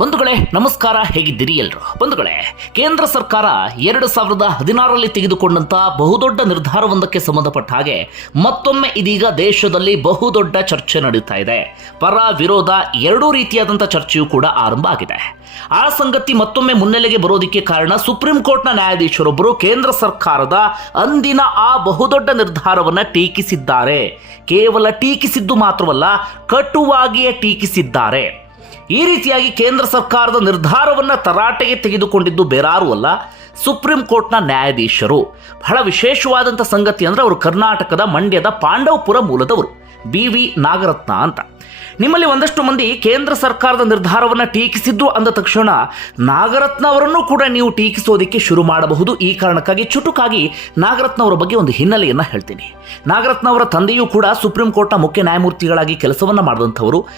ಬಂಧುಗಳೇ, ನಮಸ್ಕಾರ, ಹೇಗಿದ್ದೀರಿ ಎಲ್ರು? ಬಂಧುಗಳೇ, ಕೇಂದ್ರ ಸರ್ಕಾರ ಎರಡು ಸಾವಿರದ ಹದಿನಾರರಲ್ಲಿ ತೆಗೆದುಕೊಂಡಂತ ಬಹುದೊಡ್ಡ ನಿರ್ಧಾರವೊಂದಕ್ಕೆ ಸಂಬಂಧಪಟ್ಟ ಹಾಗೆ ಮತ್ತೊಮ್ಮೆ ಇದೀಗ ದೇಶದಲ್ಲಿ ಬಹುದೊಡ್ಡ ಚರ್ಚೆ ನಡೀತಾ ಇದೆ. ಪರ ವಿರೋಧ ಎರಡೂ ರೀತಿಯಾದಂಥ ಚರ್ಚೆಯೂ ಕೂಡ ಆರಂಭ ಆಗಿದೆ. ಆ ಸಂಗತಿ ಮತ್ತೊಮ್ಮೆ ಮುನ್ನೆಲೆಗೆ ಬರೋದಕ್ಕೆ ಕಾರಣ ಸುಪ್ರೀಂ ಕೋರ್ಟ್ನ ನ್ಯಾಯಾಧೀಶರೊಬ್ಬರು ಕೇಂದ್ರ ಸರ್ಕಾರದ ಅಂದಿನ ಆ ಬಹುದೊಡ್ಡ ನಿರ್ಧಾರವನ್ನ ಟೀಕಿಸಿದ್ದಾರೆ. ಕೇವಲ ಟೀಕಿಸಿದ್ದು ಮಾತ್ರವಲ್ಲ, ಕಟುವಾಗಿಯೇ ಟೀಕಿಸಿದ್ದಾರೆ. ಈ ರೀತಿಯಾಗಿ ಕೇಂದ್ರ ಸರ್ಕಾರದ ನಿರ್ಧಾರವನ್ನು ತರಾಟೆಗೆ ತೆಗೆದುಕೊಂಡಿದ್ದು ಬೇರಾರು ಅಲ್ಲ, ಸುಪ್ರೀಂ ಕೋರ್ಟ್ನ ನ್ಯಾಯಾಧೀಶರು. ಬಹಳ ವಿಶೇಷವಾದಂಥ ಸಂಗತಿ ಅಂದರೆ ಅವರು ಕರ್ನಾಟಕದ ಮಂಡ್ಯದ ಪಾಂಡವಪುರ ಮೂಲದವರು. ಬಿ ವಿ ನಾಗರತ್ನ ಅಂತ. ನಿಮ್ಮಲ್ಲಿ ಒಂದಷ್ಟು ಮಂದಿ ಕೇಂದ್ರ ಸರ್ಕಾರದ ನಿರ್ಧಾರವನ್ನು ಟೀಕಿಸಿದ್ರು ಅಂದ ತಕ್ಷಣ ನಾಗರತ್ನ ಅವರನ್ನು ಕೂಡ ನೀವು ಟೀಕಿಸೋದಕ್ಕೆ ಶುರು ಮಾಡಬಹುದು. ಈ ಕಾರಣಕ್ಕಾಗಿ ಚುಟುಕಾಗಿ ನಾಗರತ್ನ ಅವರ ಬಗ್ಗೆ ಒಂದು ಹಿನ್ನೆಲೆಯನ್ನು ಹೇಳ್ತೀನಿ. ನಾಗರತ್ನ ಅವರ ತಂದೆಯೂ ಕೂಡ ಸುಪ್ರೀಂ ಕೋರ್ಟ್ನ ಮುಖ್ಯ ನ್ಯಾಯಮೂರ್ತಿಗಳಾಗಿ ಕೆಲಸವನ್ನು ಮಾಡಿದಂಥವರು.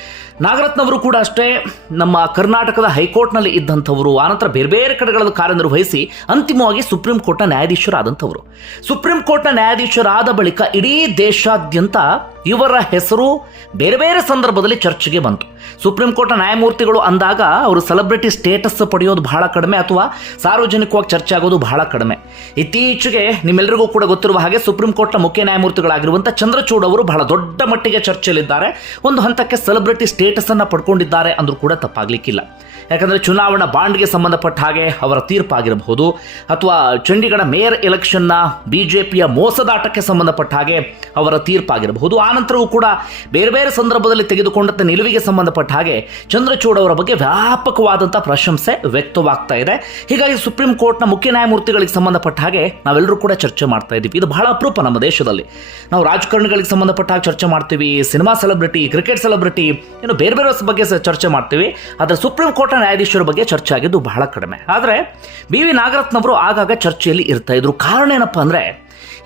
ನಾಗರತ್ನ ಅವರು ಕೂಡ ಅಷ್ಟೇ ನಮ್ಮ ಕರ್ನಾಟಕದ ಹೈಕೋರ್ಟ್ನಲ್ಲಿ ಇದ್ದಂಥವರು. ಆನಂತರ ಬೇರೆ ಬೇರೆ ಕಡೆಗಳಲ್ಲಿ ಕಾರ್ಯನಿರ್ವಹಿಸಿ ಅಂತಿಮವಾಗಿ ಸುಪ್ರೀಂ ಕೋರ್ಟ್ನ ನ್ಯಾಯಾಧೀಶರಾದಂಥವರು. ಸುಪ್ರೀಂ ಕೋರ್ಟ್ನ ನ್ಯಾಯಾಧೀಶರಾದ ಬಳಿಕ ಇಡೀ ದೇಶಾದ್ಯಂತ ಹೆಸರು ಬೇರೆ ಬೇರೆ ಸಂದರ್ಭದಲ್ಲಿ ಚರ್ಚೆಗೆ ಬಂತು. ಸುಪ್ರೀಂ ಕೋರ್ಟ್ನ ನ್ಯಾಯಮೂರ್ತಿಗಳು ಅಂದಾಗ ಅವರು ಸೆಲೆಬ್ರಿಟಿ ಸ್ಟೇಟಸ್ ಪಡೆಯೋದು ಬಹಳ ಕಡಿಮೆ ಅಥವಾ ಸಾರ್ವಜನಿಕವಾಗಿ ಚರ್ಚೆ ಆಗೋದು ಬಹಳ ಕಡಿಮೆ. ಇತ್ತೀಚೆಗೆ ನಿಮ್ಮೆಲ್ಲರಿಗೂ ಕೂಡ ಗೊತ್ತಿರುವ ಹಾಗೆ ಸುಪ್ರೀಂ ಕೋರ್ಟ್ನ ಮುಖ್ಯ ನ್ಯಾಯಮೂರ್ತಿಗಳಾಗಿರುವಂಥ ಚಂದ್ರಚೂಡ್ ಅವರು ಬಹಳ ದೊಡ್ಡ ಮಟ್ಟಿಗೆ ಚರ್ಚೆಯಲ್ಲಿದ್ದಾರೆ. ಒಂದು ಹಂತಕ್ಕೆ ಸೆಲೆಬ್ರಿಟಿ ಸ್ಟೇಟಸ್ ಅನ್ನ ಪಡ್ಕೊಂಡಿದ್ದಾರೆ ಅಂದರೂ ಕೂಡ ತಪ್ಪಾಗ್ಲಿಕ್ಕಿಲ್ಲ. ಯಾಕಂದರೆ ಚುನಾವಣಾ ಬಾಂಡ್ಗೆ ಸಂಬಂಧಪಟ್ಟ ಹಾಗೆ ಅವರ ತೀರ್ಪಾಗಿರಬಹುದು. ಅಥವಾ ಚಂಡೀಗಢ ಮೇಯರ್ ಎಲೆಕ್ಷನ್ನ ಬಿ ಜೆ ಪಿಯ ಮೋಸದಾಟಕ್ಕೆ ಸಂಬಂಧಪಟ್ಟ ಹಾಗೆ ಅವರ ತೀರ್ಪಾಗಿರಬಹುದು. ಆನಂತರವೂ ಕೂಡ ಬೇರೆ ಬೇರೆ ಸಂದರ್ಭದಲ್ಲಿ ತೆಗೆದುಕೊಂಡಂಥ ನಿಲುವಿಗೆ ಸಂಬಂಧಪಟ್ಟ ಹಾಗೆ ಚಂದ್ರಚೂಡ್ ಅವರ ಬಗ್ಗೆ ವ್ಯಾಪಕವಾದಂಥ ಪ್ರಶಂಸೆ ವ್ಯಕ್ತವಾಗ್ತಾ ಇದೆ. ಹೀಗಾಗಿ ಸುಪ್ರೀಂ ಕೋರ್ಟ್ನ ಮುಖ್ಯ ನ್ಯಾಯಮೂರ್ತಿಗಳಿಗೆ ಸಂಬಂಧಪಟ್ಟ ಹಾಗೆ ನಾವೆಲ್ಲರೂ ಕೂಡ ಚರ್ಚೆ ಮಾಡ್ತಾ ಇದ್ದೀವಿ. ಇದು ಬಹಳ ಅಪರೂಪ ನಮ್ಮ ದೇಶದಲ್ಲಿ. ನಾವು ರಾಜಕಾರಣಿಗಳಿಗೆ ಸಂಬಂಧಪಟ್ಟ ಹಾಗೆ ಚರ್ಚೆ ಮಾಡ್ತೀವಿ, ಸಿನಿಮಾ ಸೆಲೆಬ್ರಿಟಿ, ಕ್ರಿಕೆಟ್ ಸೆಲೆಬ್ರಿಟಿ ಏನು ಬೇರೆ ಬೇರೆ ಬಗ್ಗೆ ಚರ್ಚೆ ಮಾಡ್ತೀವಿ. ಆದರೆ ಸುಪ್ರೀಂ ಕೋರ್ಟ್ನ ನ್ಯಾಯಾಧೀಶರ ಬಗ್ಗೆ ಚರ್ಚೆ ಆಗಿದ್ದು ಬಹಳ ಕಡಿಮೆ. ಆದರೆ ಬಿ ವಿ ನಾಗರತ್ನವರು ಆಗಾಗ ಚರ್ಚೆಯಲ್ಲಿ ಇರ್ತಾ ಇದ್ರು. ಕಾರಣ ಏನಪ್ಪ ಅಂದರೆ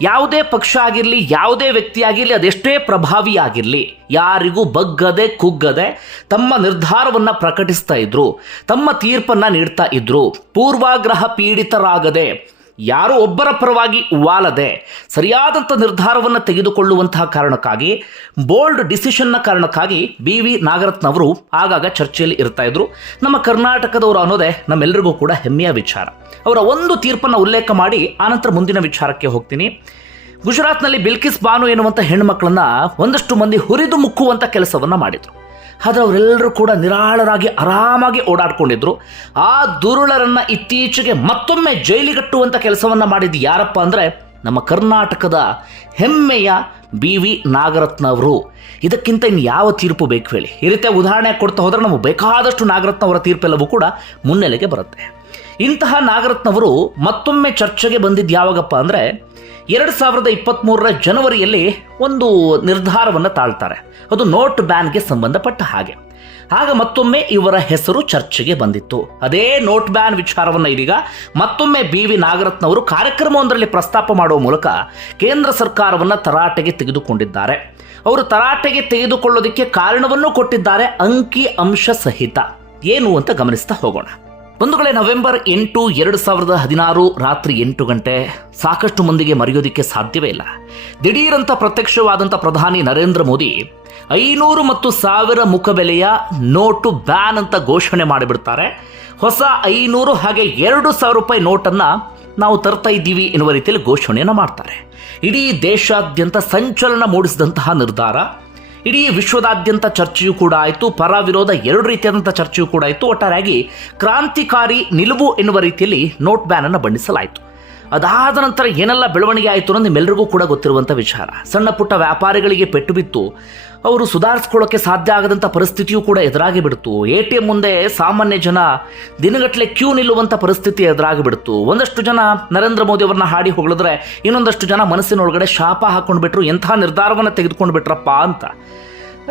ಯಾವುದೇ ಪಕ್ಷ ಆಗಿರಲಿ, ಯಾವುದೇ ವ್ಯಕ್ತಿ ಆಗಿರಲಿ, ಅದೆಷ್ಟೇ ಪ್ರಭಾವಿ ಆಗಿರಲಿ, ಯಾರಿಗೂ ಬಗ್ಗದೆ, ಕುಗ್ಗದೆ ತಮ್ಮ ನಿರ್ಧಾರವನ್ನ ಪ್ರಕಟಿಸ್ತಾ ಇದ್ರು, ತಮ್ಮ ತೀರ್ಪನ್ನ ನೀಡ್ತಾ ಇದ್ರು, ಪೂರ್ವಾಗ್ರಹ ಪೀಡಿತರಾಗದೆ ಯಾರೋ ಒಬ್ಬರ ಪರವಾಗಿ ವಾಲದೆ ಸರಿಯಾದಂಥ ನಿರ್ಧಾರವನ್ನು ತೆಗೆದುಕೊಳ್ಳುವಂತಹ ಕಾರಣಕ್ಕಾಗಿ ಬೋಲ್ಡ್ ಡಿಸಿಷನ್ನ ಕಾರಣಕ್ಕಾಗಿ ಬಿ ವಿ ನಾಗರತ್ನ ಅವರು ಆಗಾಗ ಚರ್ಚೆಯಲ್ಲಿ ಇರ್ತಾ ಇದ್ರು. ನಮ್ಮ ಕರ್ನಾಟಕದವರು ಅನ್ನೋದೇ ನಮ್ಮೆಲ್ಲರಿಗೂ ಕೂಡ ಹೆಮ್ಮೆಯ ವಿಚಾರ. ಅವರ ಒಂದು ತೀರ್ಪನ್ನು ಉಲ್ಲೇಖ ಮಾಡಿ ಆನಂತರ ಮುಂದಿನ ವಿಚಾರಕ್ಕೆ ಹೋಗ್ತೀನಿ. ಗುಜರಾತ್ನಲ್ಲಿ ಬಿಲ್ಕಿಸ್ ಬಾನು ಎನ್ನುವಂಥ ಹೆಣ್ಣುಮಕ್ಕಳನ್ನ ಒಂದಷ್ಟು ಮಂದಿ ಹುರಿದು ಮುಕ್ಕುವಂಥ ಕೆಲಸವನ್ನು ಮಾಡಿದ್ರು. ಆದರೆ ಅವರೆಲ್ಲರೂ ಕೂಡ ನಿರಾಳರಾಗಿ ಆರಾಮಾಗಿ ಓಡಾಡ್ಕೊಂಡಿದ್ರು. ಆ ದುರುಳರನ್ನು ಇತ್ತೀಚೆಗೆ ಮತ್ತೊಮ್ಮೆ ಜೈಲಿಗಟ್ಟುವಂಥ ಕೆಲಸವನ್ನು ಮಾಡಿದ್ದು ಯಾರಪ್ಪ ಅಂದರೆ ನಮ್ಮ ಕರ್ನಾಟಕದ ಹೆಮ್ಮೆಯ ಬಿ ವಿ ನಾಗರತ್ನ ಅವರು. ಇದಕ್ಕಿಂತ ಇನ್ನು ಯಾವ ತೀರ್ಪು ಬೇಕು ಹೇಳಿ? ಈ ರೀತಿಯ ಉದಾಹರಣೆ ಕೊಡ್ತಾ ಹೋದರೆ ನಮಗೆ ಬೇಕಾದಷ್ಟು ನಾಗರತ್ನ ಅವರ ತೀರ್ಪೆಲ್ಲವೂ ಕೂಡ ಮುನ್ನೆಲೆಗೆ ಬರುತ್ತೆ. ಇಂತಹ ನಾಗರತ್ನವರು ಮತ್ತೊಮ್ಮೆ ಚರ್ಚೆಗೆ ಬಂದಿದ್ದು ಯಾವಾಗಪ್ಪ ಅಂದರೆ ಎರಡು ಸಾವಿರದ ಇಪ್ಪತ್ತ್ಮೂರರ ಜನವರಿಯಲ್ಲಿ ಒಂದು ನಿರ್ಧಾರವನ್ನು ತಾಳ್ತಾರೆ. ಅದು ನೋಟ್ ಬ್ಯಾನ್ಗೆ ಸಂಬಂಧಪಟ್ಟ ಹಾಗೆ. ಆಗ ಮತ್ತೊಮ್ಮೆ ಇವರ ಹೆಸರು ಚರ್ಚೆಗೆ ಬಂದಿತ್ತು. ಅದೇ ನೋಟ್ ಬ್ಯಾನ್ ವಿಚಾರವನ್ನು ಇದೀಗ ಮತ್ತೊಮ್ಮೆ ಬಿ ವಿ ನಾಗರತ್ನವರು ಕಾರ್ಯಕ್ರಮವೊಂದರಲ್ಲಿ ಪ್ರಸ್ತಾಪ ಮಾಡುವ ಮೂಲಕ ಕೇಂದ್ರ ಸರ್ಕಾರವನ್ನು ತರಾಟೆಗೆ ತೆಗೆದುಕೊಂಡಿದ್ದಾರೆ. ಅವರು ತರಾಟೆಗೆ ತೆಗೆದುಕೊಳ್ಳೋದಕ್ಕೆ ಕಾರಣವನ್ನು ಕೊಟ್ಟಿದ್ದಾರೆ, ಅಂಕಿ ಅಂಶ ಸಹಿತ. ಏನು ಅಂತ ಗಮನಿಸ್ತಾ ಹೋಗೋಣ. ಬಂಧುಗಳೇ, ನವೆಂಬರ್ ಎಂಟು, ಎರಡು ಸಾವಿರದ ಹದಿನಾರು ರಾತ್ರಿ ಎಂಟು ಗಂಟೆ ಸಾಕಷ್ಟು ಮಂದಿಗೆ ಮರೆಯೋದಿಕ್ಕೆ ಸಾಧ್ಯವೇ ಇಲ್ಲ. ದಿಢೀರಂತ ಪ್ರತ್ಯಕ್ಷವಾದಂಥ ಪ್ರಧಾನಿ ನರೇಂದ್ರ ಮೋದಿ ಐನೂರು ಮತ್ತು ಸಾವಿರ ಮುಖಬೆಲೆಯ ನೋಟು ಬ್ಯಾನ್ ಅಂತ ಘೋಷಣೆ ಮಾಡಿಬಿಡ್ತಾರೆ. ಹೊಸ ಐನೂರು ಹಾಗೆ ಎರಡು ಸಾವಿರ ರೂಪಾಯಿ ನೋಟನ್ನು ನಾವು ತರ್ತಾ ಇದ್ದೀವಿ ಎನ್ನುವ ರೀತಿಯಲ್ಲಿ ಘೋಷಣೆಯನ್ನು ಮಾಡ್ತಾರೆ. ಇಡೀ ದೇಶಾದ್ಯಂತ ಸಂಚಲನ ಮೂಡಿಸಿದಂತಹ ನಿರ್ಧಾರ ಇಡೀ ವಿಶ್ವದಾದ್ಯಂತ ಚರ್ಚೆಯೂ ಕೂಡ ಆಯಿತು. ಪರ ವಿರೋಧ ಎರಡು ರೀತಿಯಾದಂಥ ಚರ್ಚೆಯೂ ಕೂಡ ಆಯಿತು. ಒಟ್ಟಾರೆಯಾಗಿ ಕ್ರಾಂತಿಕಾರಿ ನಿಲುವು ಎನ್ನುವ ರೀತಿಯಲ್ಲಿ ನೋಟ್ ಬ್ಯಾನ್ ಅನ್ನು ಬಣ್ಣಿಸಲಾಯಿತು ಅದಾದ ನಂತರ ಏನೆಲ್ಲ ಬೆಳವಣಿಗೆ ಆಯಿತು ಅನ್ನೋದು ನಿಮ್ಮೆಲ್ಲರಿಗೂ ಕೂಡ ಗೊತ್ತಿರುವಂಥ ವಿಚಾರ. ಸಣ್ಣ ಪುಟ್ಟ ವ್ಯಾಪಾರಿಗಳಿಗೆ ಪೆಟ್ಟು ಬಿತ್ತು. ಅವರು ಸುಧಾರಿಸ್ಕೊಳ್ಳೋಕೆ ಸಾಧ್ಯ ಆಗದಂಥ ಪರಿಸ್ಥಿತಿಯೂ ಕೂಡ ಎದುರಾಗಿ ಬಿಡ್ತು. ಎ ಟಿ ಎಂ ಮುಂದೆ ಸಾಮಾನ್ಯ ಜನ ದಿನಗಟ್ಟಲೆ ಕ್ಯೂ ನಿಲ್ಲುವಂಥ ಪರಿಸ್ಥಿತಿ ಎದುರಾಗಿ ಬಿಡ್ತು. ಒಂದಷ್ಟು ಜನ ನರೇಂದ್ರ ಮೋದಿ ಅವರನ್ನ ಹಾಡಿ ಹೊಗಳಿದ್ರೆ ಇನ್ನೊಂದಷ್ಟು ಜನ ಮನಸ್ಸಿನೊಳಗಡೆ ಶಾಪ ಹಾಕೊಂಡು ಬಿಟ್ರು, ಎಂಥ ನಿರ್ಧಾರವನ್ನು ತೆಗೆದುಕೊಂಡು ಬಿಟ್ರಪ್ಪ ಅಂತ.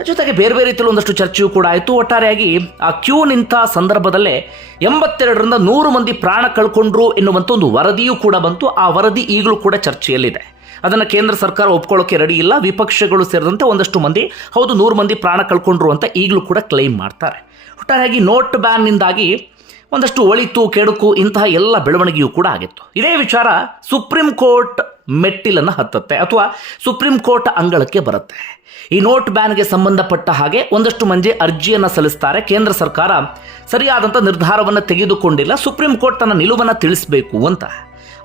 ಜೊತೆಗೆ ಬೇರೆ ಬೇರೆ ರೀತಿಯಲ್ಲಿ ಒಂದಷ್ಟು ಚರ್ಚೆಯೂ ಕೂಡ ಆಯಿತು. ಒಟ್ಟಾರೆಯಾಗಿ ಆ ಕ್ಯೂ ನಿಂತ ಸಂದರ್ಭದಲ್ಲೇ ಎಂಬತ್ತೆರಡರಿಂದ ನೂರು ಮಂದಿ ಪ್ರಾಣ ಕಳ್ಕೊಂಡ್ರು ಎನ್ನುವಂಥ ಒಂದು ವರದಿಯೂ ಕೂಡ ಬಂತು. ಆ ವರದಿ ಈಗಲೂ ಕೂಡ ಚರ್ಚೆಯಲ್ಲಿದೆ. ಅದನ್ನು ಕೇಂದ್ರ ಸರ್ಕಾರ ಒಪ್ಕೊಳ್ಳೋಕೆ ರೆಡಿ ಇಲ್ಲ. ವಿಪಕ್ಷಗಳು ಸೇರಿದಂತೆ ಒಂದಷ್ಟು ಮಂದಿ, ಹೌದು, ನೂರು ಮಂದಿ ಪ್ರಾಣ ಕಳ್ಕೊಂಡ್ರು ಅಂತ ಈಗಲೂ ಕೂಡ ಕ್ಲೈಮ್ ಮಾಡ್ತಾರೆ. ಒಟ್ಟಾರೆಯಾಗಿ ನೋಟ್ ಬ್ಯಾನ್ನಿಂದಾಗಿ ಒಂದಷ್ಟು ಒಳಿತು, ಕೆಡುಕು ಇಂತಹ ಎಲ್ಲ ಬೆಳವಣಿಗೆಯೂ ಕೂಡ ಆಗಿತ್ತು. ಇದೇ ವಿಚಾರ ಸುಪ್ರೀಂ ಕೋರ್ಟ್ ಮೆಟ್ಟಿಲನ್ನು ಹತ್ತುತ್ತೆ ಅಥವಾ ಸುಪ್ರೀಂ ಕೋರ್ಟ್ ಅಂಗಳಕ್ಕೆ ಬರುತ್ತೆ. ಈ ನೋಟ್ ಬ್ಯಾನ್ಗೆ ಸಂಬಂಧಪಟ್ಟ ಹಾಗೆ ಒಂದಷ್ಟು ಮಂದಿ ಅರ್ಜಿಯನ್ನು ಸಲ್ಲಿಸ್ತಾರೆ. ಕೇಂದ್ರ ಸರ್ಕಾರ ಸರಿಯಾದಂಥ ನಿರ್ಧಾರವನ್ನು ತೆಗೆದುಕೊಂಡಿಲ್ಲ. ಸುಪ್ರೀಂ ಕೋರ್ಟ್ ತನ್ನ ನಿಲುವನ್ನು ತಿಳಿಸಬೇಕು ಅಂತ.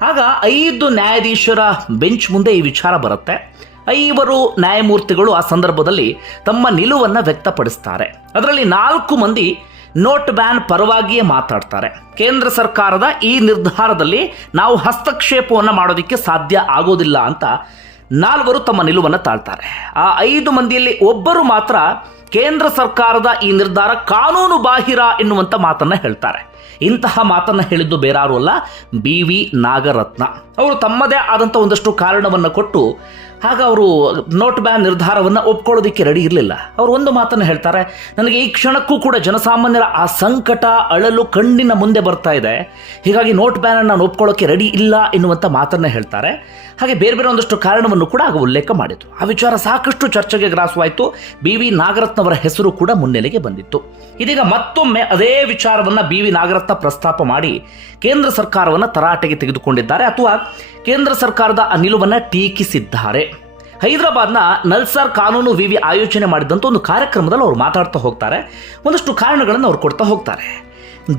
ಆಗ ಐದು ನ್ಯಾಯಾಧೀಶರ ಬೆಂಚ್ ಮುಂದೆ ಈ ವಿಚಾರ ಬರುತ್ತೆ. ಐವರು ನ್ಯಾಯಮೂರ್ತಿಗಳು ಆ ಸಂದರ್ಭದಲ್ಲಿ ತಮ್ಮ ನಿಲುವನ್ನು ವ್ಯಕ್ತಪಡಿಸ್ತಾರೆ. ಅದರಲ್ಲಿ ನಾಲ್ಕು ಮಂದಿ ನೋಟ್ ಬ್ಯಾನ್ ಪರವಾಗಿಯೇ ಮಾತಾಡ್ತಾರೆ. ಕೇಂದ್ರ ಸರ್ಕಾರದ ಈ ನಿರ್ಧಾರದಲ್ಲಿ ನಾವು ಹಸ್ತಕ್ಷೇಪವನ್ನು ಮಾಡೋದಕ್ಕೆ ಸಾಧ್ಯ ಆಗೋದಿಲ್ಲ ಅಂತ ನಾಲ್ವರು ತಮ್ಮ ನಿಲುವನ್ನು ತಾಳ್ತಾರೆ. ಆ ಐದು ಮಂದಿಯಲ್ಲಿ ಒಬ್ಬರು ಮಾತ್ರ ಕೇಂದ್ರ ಸರ್ಕಾರದ ಈ ನಿರ್ಧಾರ ಕಾನೂನು ಬಾಹಿರ ಎನ್ನುವಂಥ ಮಾತನ್ನು ಹೇಳ್ತಾರೆ. ಇಂತಹ ಮಾತನ್ನ ಹೇಳಿದ್ದು ಬೇರಾರು ಅಲ್ಲ ಬಿ ವಿ ನಾಗರತ್ನ. ಅವರು ತಮ್ಮದೇ ಆದಂಥ ಒಂದಷ್ಟು ಕಾರಣವನ್ನು ಕೊಟ್ಟು ಹಾಗೆ ಅವರು ನೋಟ್ ಬ್ಯಾನ್ ನಿರ್ಧಾರವನ್ನು ಒಪ್ಕೊಳ್ಳೋದಕ್ಕೆ ರೆಡಿ ಇರಲಿಲ್ಲ. ಅವರು ಒಂದು ಮಾತನ್ನು ಹೇಳ್ತಾರೆ, ನನಗೆ ಈ ಕ್ಷಣಕ್ಕೂ ಕೂಡ ಜನಸಾಮಾನ್ಯರ ಆ ಸಂಕಟ, ಅಳಲು ಕಣ್ಣಿನ ಮುಂದೆ ಬರ್ತಾ ಇದೆ. ಹೀಗಾಗಿ ನೋಟ್ ಬ್ಯಾನನ್ನು ನಾನು ಒಪ್ಕೊಳ್ಳೋಕ್ಕೆ ರೆಡಿ ಇಲ್ಲ ಎನ್ನುವಂಥ ಮಾತನ್ನು ಹೇಳ್ತಾರೆ. ಹಾಗೆ ಬೇರೆ ಬೇರೆ ಒಂದಷ್ಟು ಕಾರಣವನ್ನು ಕೂಡ ಆಗ ಉಲ್ಲೇಖ ಮಾಡಿತು ಆ ವಿಚಾರ ಸಾಕಷ್ಟು ಚರ್ಚೆಗೆ ಗ್ರಾಸವಾಯಿತು. ಬಿ ವಿ ನಾಗರತ್ನವರ ಹೆಸರು ಕೂಡ ಮುನ್ನೆಲೆಗೆ ಬಂದಿತ್ತು. ಇದೀಗ ಮತ್ತೊಮ್ಮೆ ಅದೇ ವಿಚಾರವನ್ನು ಬಿ ವಿ ನಾಗರತ್ನ ಪ್ರಸ್ತಾಪ ಮಾಡಿ ಕೇಂದ್ರ ಸರ್ಕಾರವನ್ನು ತರಾಟೆಗೆ ತೆಗೆದುಕೊಂಡಿದ್ದಾರೆ. ಅಥವಾ ಕೇಂದ್ರ ಸರ್ಕಾರದ ನಿಲುವನ್ನು ಟೀಕಿಸಿದ್ದಾರೆ. ಹೈದರಾಬಾದ್ನ ನಲ್ಸಾರ್ ಕಾನೂನು ವಿವಿ ಆಯೋಜನೆ ಮಾಡಿದಂಥ ಒಂದು ಕಾರ್ಯಕ್ರಮದಲ್ಲಿ ಅವರು ಮಾತಾಡ್ತಾ ಹೋಗ್ತಾರೆ. ಒಂದಷ್ಟು ಕಾರಣಗಳನ್ನು ಅವ್ರು ಕೊಡ್ತಾ ಹೋಗ್ತಾರೆ.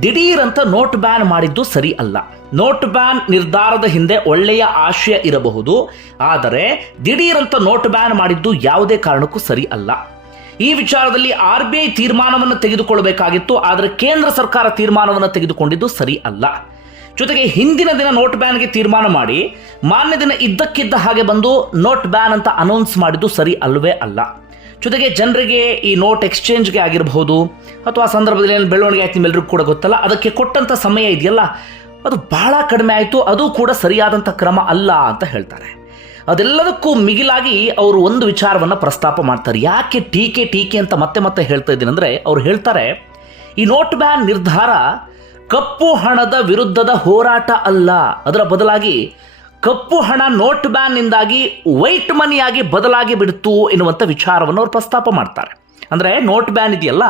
ದಿಢೀರಂತ ನೋಟ್ ಬ್ಯಾನ್ ಮಾಡಿದ್ದು ಸರಿ ಅಲ್ಲ. ನೋಟ್ ಬ್ಯಾನ್ ನಿರ್ಧಾರದ ಹಿಂದೆ ಒಳ್ಳೆಯ ಆಶಯ ಇರಬಹುದು. ಆದರೆ ದಿಢೀರಂತ ನೋಟ್ ಬ್ಯಾನ್ ಮಾಡಿದ್ದು ಯಾವುದೇ ಕಾರಣಕ್ಕೂ ಸರಿ ಅಲ್ಲ. ಈ ವಿಚಾರದಲ್ಲಿ ಆರ್ ಬಿ ಐ ತೀರ್ಮಾನವನ್ನು ತೆಗೆದುಕೊಳ್ಳಬೇಕಾಗಿತ್ತು. ಆದರೆ ಕೇಂದ್ರ ಸರ್ಕಾರ ತೀರ್ಮಾನವನ್ನು ತೆಗೆದುಕೊಂಡಿದ್ದು ಸರಿ ಅಲ್ಲ. ಜೊತೆಗೆ ಹಿಂದಿನ ದಿನ ನೋಟ್ ಬ್ಯಾನ್ಗೆ ತೀರ್ಮಾನ ಮಾಡಿ ಮಾನ್ಯ ದಿನ ಇದ್ದಕ್ಕಿದ್ದ ಹಾಗೆ ಬಂದು ನೋಟ್ ಬ್ಯಾನ್ ಅಂತ ಅನೌನ್ಸ್ ಮಾಡಿದ್ದು ಸರಿ ಅಲ್ವೇ ಅಲ್ಲ. ಜೊತೆಗೆ ಜನರಿಗೆ ಈ ನೋಟ್ ಎಕ್ಸ್ಚೇಂಜ್ಗೆ ಆಗಿರಬಹುದು ಅಥವಾ ಆ ಸಂದರ್ಭದಲ್ಲಿ ಏನು ಬೆಳವಣಿಗೆ ಆಯ್ತು ನಿಮ್ಮೆಲ್ಲರಿಗೂ ಕೂಡ ಗೊತ್ತಲ್ಲ, ಅದಕ್ಕೆ ಕೊಟ್ಟಂಥ ಸಮಯ ಇದೆಯಲ್ಲ, ಅದು ಬಹಳ ಕಡಿಮೆ ಆಯಿತು, ಅದು ಕೂಡ ಸರಿಯಾದಂಥ ಕ್ರಮ ಅಲ್ಲ ಅಂತ ಹೇಳ್ತಾರೆ. ಅದೆಲ್ಲದಕ್ಕೂ ಮಿಗಿಲಾಗಿ ಅವರು ಒಂದು ವಿಚಾರವನ್ನು ಪ್ರಸ್ತಾಪ ಮಾಡ್ತಾರೆ. ಯಾಕೆ ಟೀಕೆ ಟೀಕೆ ಅಂತ ಮತ್ತೆ ಮತ್ತೆ ಹೇಳ್ತಾ ಇದ್ದೀನಿ ಅಂದರೆ, ಅವ್ರು ಹೇಳ್ತಾರೆ, ಈ ನೋಟ್ ಬ್ಯಾನ್ ನಿರ್ಧಾರ ಕಪ್ಪು ಹಣದ ವಿರುದ್ಧದ ಹೋರಾಟ ಅಲ್ಲ. ಅದರ ಬದಲಾಗಿ ಕಪ್ಪು ಹಣ ನೋಟ್ ಬ್ಯಾನ್ನಿಂದಾಗಿ ವೈಟ್ ಮನಿಯಾಗಿ ಬದಲಾಗಿ ಬಿಡ್ತು ಎನ್ನುವಂಥ ವಿಚಾರವನ್ನು ಅವರು ಪ್ರಸ್ತಾಪ ಮಾಡ್ತಾರೆ. ಅಂದರೆ ನೋಟ್ ಬ್ಯಾನ್ ಇದೆಯಲ್ಲ,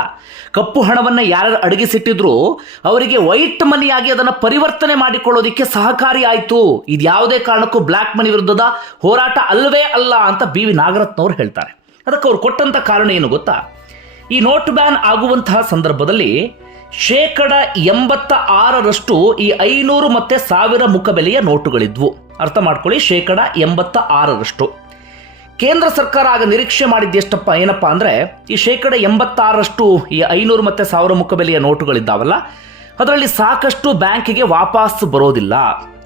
ಕಪ್ಪು ಹಣವನ್ನು ಯಾರು ಅಡಗಿಸಿಟ್ಟಿದ್ರು ಅವರಿಗೆ ವೈಟ್ ಮನಿಯಾಗಿ ಅದನ್ನು ಪರಿವರ್ತನೆ ಮಾಡಿಕೊಳ್ಳೋದಕ್ಕೆ ಸಹಕಾರಿ ಆಯಿತು. ಇದು ಯಾವುದೇ ಕಾರಣಕ್ಕೂ ಬ್ಲ್ಯಾಕ್ ಮನಿ ವಿರುದ್ಧದ ಹೋರಾಟ ಅಲ್ಲವೇ ಅಲ್ಲ ಅಂತ ಬಿ ವಿ ನಾಗರತ್ನವ್ರು ಹೇಳ್ತಾರೆ. ಅದಕ್ಕೆ ಅವ್ರು ಕೊಟ್ಟಂಥ ಕಾರಣ ಏನು ಗೊತ್ತಾ? ಈ ನೋಟ್ ಬ್ಯಾನ್ ಆಗುವಂತಹ ಸಂದರ್ಭದಲ್ಲಿ ಶೇಕಡ ಎಂಬತ್ತ ಆರರಷ್ಟು ಈ ಐನೂರು ಮತ್ತೆ ಸಾವಿರ ಮುಖಬೆಲೆಯ ನೋಟುಗಳಿದ್ವು. ಅರ್ಥ ಮಾಡ್ಕೊಳ್ಳಿ, ಶೇಕಡ ಎಂಬತ್ತ ಆರರಷ್ಟು. ಕೇಂದ್ರ ಸರ್ಕಾರ ಆಗ ನಿರೀಕ್ಷೆ ಮಾಡಿದ್ದು ಎಷ್ಟಪ್ಪ ಏನಪ್ಪ ಅಂದರೆ, ಈ ಶೇಕಡ ಎಂಬತ್ತಾರರಷ್ಟು ಈ ಐನೂರು ಮತ್ತು ಸಾವಿರ ಮುಖಬೆಲೆಯ ನೋಟುಗಳಿದ್ದಾವಲ್ಲ, ಅದರಲ್ಲಿ ಸಾಕಷ್ಟು ಬ್ಯಾಂಕಿಗೆ ವಾಪಸ್ ಬರೋದಿಲ್ಲ.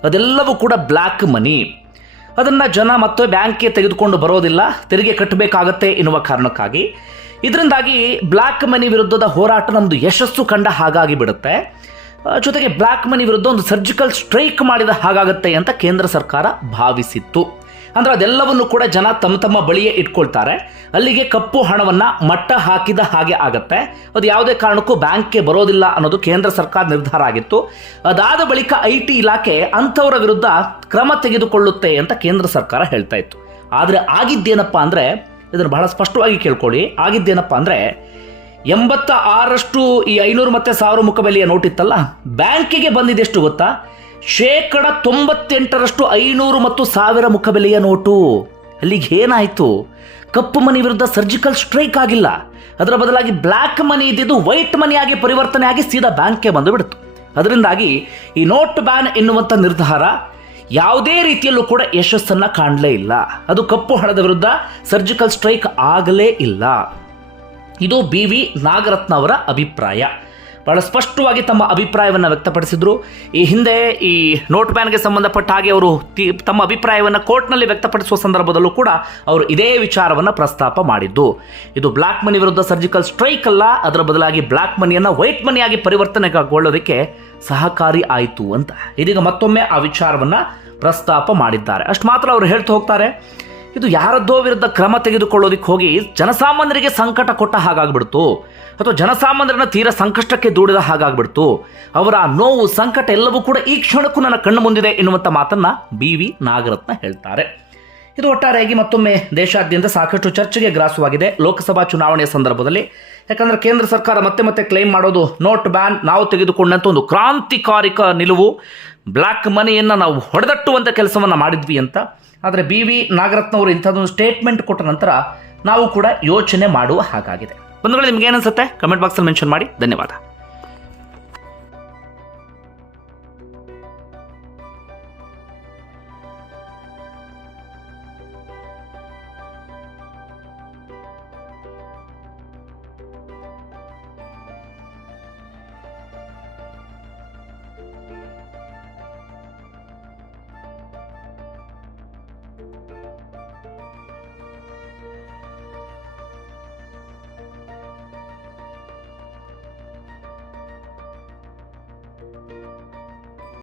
ಅದೆಲ್ಲವೂ ಕೂಡ ಬ್ಲ್ಯಾಕ್ ಮನಿ. ಅದನ್ನು ಜನ ಮತ್ತೆ ಬ್ಯಾಂಕ್ಗೆ ತೆಗೆದುಕೊಂಡು ಬರೋದಿಲ್ಲ, ತೆರಿಗೆ ಕಟ್ಟಬೇಕಾಗತ್ತೆ ಎನ್ನುವ ಕಾರಣಕ್ಕಾಗಿ. ಇದರಿಂದಾಗಿ ಬ್ಲ್ಯಾಕ್ ಮನಿ ವಿರುದ್ಧದ ಹೋರಾಟ ನಮ್ಮದು ಯಶಸ್ಸು ಕಂಡ ಹಾಗಾಗಿ ಬಿಡುತ್ತೆ. ಜೊತೆಗೆ ಬ್ಲ್ಯಾಕ್ ಮನಿ ವಿರುದ್ಧ ಒಂದು ಸರ್ಜಿಕಲ್ ಸ್ಟ್ರೈಕ್ ಮಾಡಿದ ಹಾಗಾಗತ್ತೆ ಅಂತ ಕೇಂದ್ರ ಸರ್ಕಾರ ಭಾವಿಸಿತ್ತು. ಅಂದ್ರೆ ಅದೆಲ್ಲವನ್ನು ಕೂಡ ಜನ ತಮ್ಮ ತಮ್ಮ ಬಳಿಯೇ ಇಟ್ಕೊಳ್ತಾರೆ. ಅಲ್ಲಿಗೆ ಕಪ್ಪು ಹಣವನ್ನ ಮಟ್ಟ ಹಾಕಿದ ಹಾಗೆ ಆಗತ್ತೆ. ಅದು ಯಾವುದೇ ಕಾರಣಕ್ಕೂ ಬ್ಯಾಂಕ್ಗೆ ಬರೋದಿಲ್ಲ ಅನ್ನೋದು ಕೇಂದ್ರ ಸರ್ಕಾರ ನಿರ್ಧಾರ ಆಗಿತ್ತು. ಅದಾದ ಬಳಿಕ ಐ ಟಿ ಇಲಾಖೆ ಅಂಥವರ ವಿರುದ್ಧ ಕ್ರಮ ತೆಗೆದುಕೊಳ್ಳುತ್ತೆ ಅಂತ ಕೇಂದ್ರ ಸರ್ಕಾರ ಹೇಳ್ತಾ ಇತ್ತು. ಆದರೆ ಆಗಿದ್ದೇನಪ್ಪ ಅಂದ್ರೆ, ಇದನ್ನು ಬಹಳ ಸ್ಪಷ್ಟವಾಗಿ ಕೇಳ್ಕೊಳ್ಳಿ. ಆಗಿದ್ದೇನಪ್ಪ ಅಂದ್ರೆ, ಎಂಬತ್ತ ಆರಷ್ಟು ಈ ಐನೂರು ಮತ್ತೆ ಸಾವಿರ ಮುಖಬೆಲೆಯ ನೋಟ್ ಇತ್ತಲ್ಲ ಬ್ಯಾಂಕಿಗೆ ಬಂದಿದೆಷ್ಟು ಗೊತ್ತಾ? ಶೇಕಡ ತೊಂಬತ್ತೆಂಟರಷ್ಟು ಐನೂರು ಮತ್ತು ಸಾವಿರ ಮುಖಬೆಲೆಯ ನೋಟು. ಅಲ್ಲಿಗೆ ಏನಾಯಿತು? ಕಪ್ಪು ಮನಿ ವಿರುದ್ಧ ಸರ್ಜಿಕಲ್ ಸ್ಟ್ರೈಕ್ ಆಗಿಲ್ಲ. ಅದರ ಬದಲಾಗಿ ಬ್ಲ್ಯಾಕ್ ಮನಿ ಇದ್ದಿದ್ದು ವೈಟ್ ಮನಿಯಾಗಿ ಪರಿವರ್ತನೆ ಆಗಿ ಸೀದಾ ಬ್ಯಾಂಕ್ಗೆ ಬಂದು ಬಿಡ್ತು ಅದರಿಂದಾಗಿ ಈ ನೋಟ್ ಬ್ಯಾನ್ ಎನ್ನುವಂಥ ನಿರ್ಧಾರ ಯಾವುದೇ ರೀತಿಯಲ್ಲೂ ಕೂಡ ಯಶಸ್ಸನ್ನು ಕಾಣಲೇ ಇಲ್ಲ. ಅದು ಕಪ್ಪು ಹಣದ ವಿರುದ್ಧ ಸರ್ಜಿಕಲ್ ಸ್ಟ್ರೈಕ್ ಆಗಲೇ ಇಲ್ಲ. ಇದು ಬಿ ವಿ ನಾಗರತ್ನ ಅವರ ಅಭಿಪ್ರಾಯ. ಬಹಳ ಸ್ಪಷ್ಟವಾಗಿ ತಮ್ಮ ಅಭಿಪ್ರಾಯವನ್ನು ವ್ಯಕ್ತಪಡಿಸಿದರು. ಈ ಹಿಂದೆ ಈ ನೋಟ್ ಬ್ಯಾನ್ಗೆ ಸಂಬಂಧಪಟ್ಟ ಹಾಗೆ ಅವರು ತಮ್ಮ ಅಭಿಪ್ರಾಯವನ್ನು ಕೋರ್ಟ್ನಲ್ಲಿ ವ್ಯಕ್ತಪಡಿಸುವ ಸಂದರ್ಭದಲ್ಲೂ ಕೂಡ ಅವರು ಇದೇ ವಿಚಾರವನ್ನು ಪ್ರಸ್ತಾಪ ಮಾಡಿದ್ದು. ಇದು ಬ್ಲ್ಯಾಕ್ ಮನಿ ವಿರುದ್ಧ ಸರ್ಜಿಕಲ್ ಸ್ಟ್ರೈಕ್ ಅಲ್ಲ, ಅದರ ಬದಲಾಗಿ ಬ್ಲ್ಯಾಕ್ ಮನಿಯನ್ನು ವೈಟ್ ಮನಿಯಾಗಿ ಪರಿವರ್ತನೆಗೊಳ್ಳೋದಕ್ಕೆ ಸಹಕಾರಿ ಆಯಿತು ಅಂತ. ಇದೀಗ ಮತ್ತೊಮ್ಮೆ ಆ ವಿಚಾರವನ್ನು ಪ್ರಸ್ತಾಪ ಮಾಡಿದ್ದಾರೆ. ಅಷ್ಟು ಮಾತ್ರ ಅವರು ಹೇಳ್ತಾ ಹೋಗ್ತಾರೆ. ಇದು ಯಾರದ್ದೋ ವಿರುದ್ಧ ಕ್ರಮ ತೆಗೆದುಕೊಳ್ಳೋದಕ್ಕೆ ಹೋಗಿ ಜನಸಾಮಾನ್ಯರಿಗೆ ಸಂಕಟ ಕೊಟ್ಟ ಹಾಗಾಗ್ಬಿಡ್ತು. ಅಥವಾ ಜನಸಾಮಾನ್ಯರನ್ನ ತೀರ ಸಂಕಷ್ಟಕ್ಕೆ ದೂಡಿದ ಹಾಗಾಗ್ಬಿಡ್ತು. ಅವರ ನೋವು, ಸಂಕಟ ಎಲ್ಲವೂ ಕೂಡ ಈ ಕ್ಷಣಕ್ಕೂ ನನ್ನ ಕಣ್ಣು ಮುಂದಿದೆ ಎನ್ನುವಂಥ ಮಾತನ್ನ ಬಿ ವಿ ನಾಗರತ್ನ ಹೇಳ್ತಾರೆ. ಇದು ಒಟ್ಟಾರೆಯಾಗಿ ಮತ್ತೊಮ್ಮೆ ದೇಶಾದ್ಯಂತ ಸಾಕಷ್ಟು ಚರ್ಚೆಗೆ ಗ್ರಾಸವಾಗಿದೆ. ಲೋಕಸಭಾ ಚುನಾವಣೆಯ ಸಂದರ್ಭದಲ್ಲಿ. ಯಾಕಂದ್ರೆ ಕೇಂದ್ರ ಸರ್ಕಾರ ಮತ್ತೆ ಮತ್ತೆ ಕ್ಲೈಮ್ ಮಾಡೋದು ನೋಟ್ ಬ್ಯಾನ್ ನಾವು ತೆಗೆದುಕೊಂಡಂಥ ಒಂದು ಕ್ರಾಂತಿಕಾರಿಕ ನಿಲುವು ಬ್ಲ್ಯಾಕ್ ಮನಿಯನ್ನು ನಾವು ಹೊಡೆದಟ್ಟುವಂಥ ಕೆಲಸವನ್ನು ಮಾಡಿದ್ವಿ ಅಂತ. ಆದರೆ ಬಿ ವಿ ನಾಗರತ್ನವರು ಇಂಥದ್ದೊಂದು ಸ್ಟೇಟ್ಮೆಂಟ್ ಕೊಟ್ಟ ನಂತರ ನಾವು ಕೂಡ ಯೋಚನೆ ಮಾಡುವ ಹಾಗಾಗಿದೆ. ಬಂಧುಗಳು ನಿಮ್ಗೆ ಏನನ್ಸುತ್ತೆ ಕಮೆಂಟ್ ಬಾಕ್ಸಲ್ಲಿ ಮೆನ್ಷನ್ ಮಾಡಿ. ಧನ್ಯವಾದ.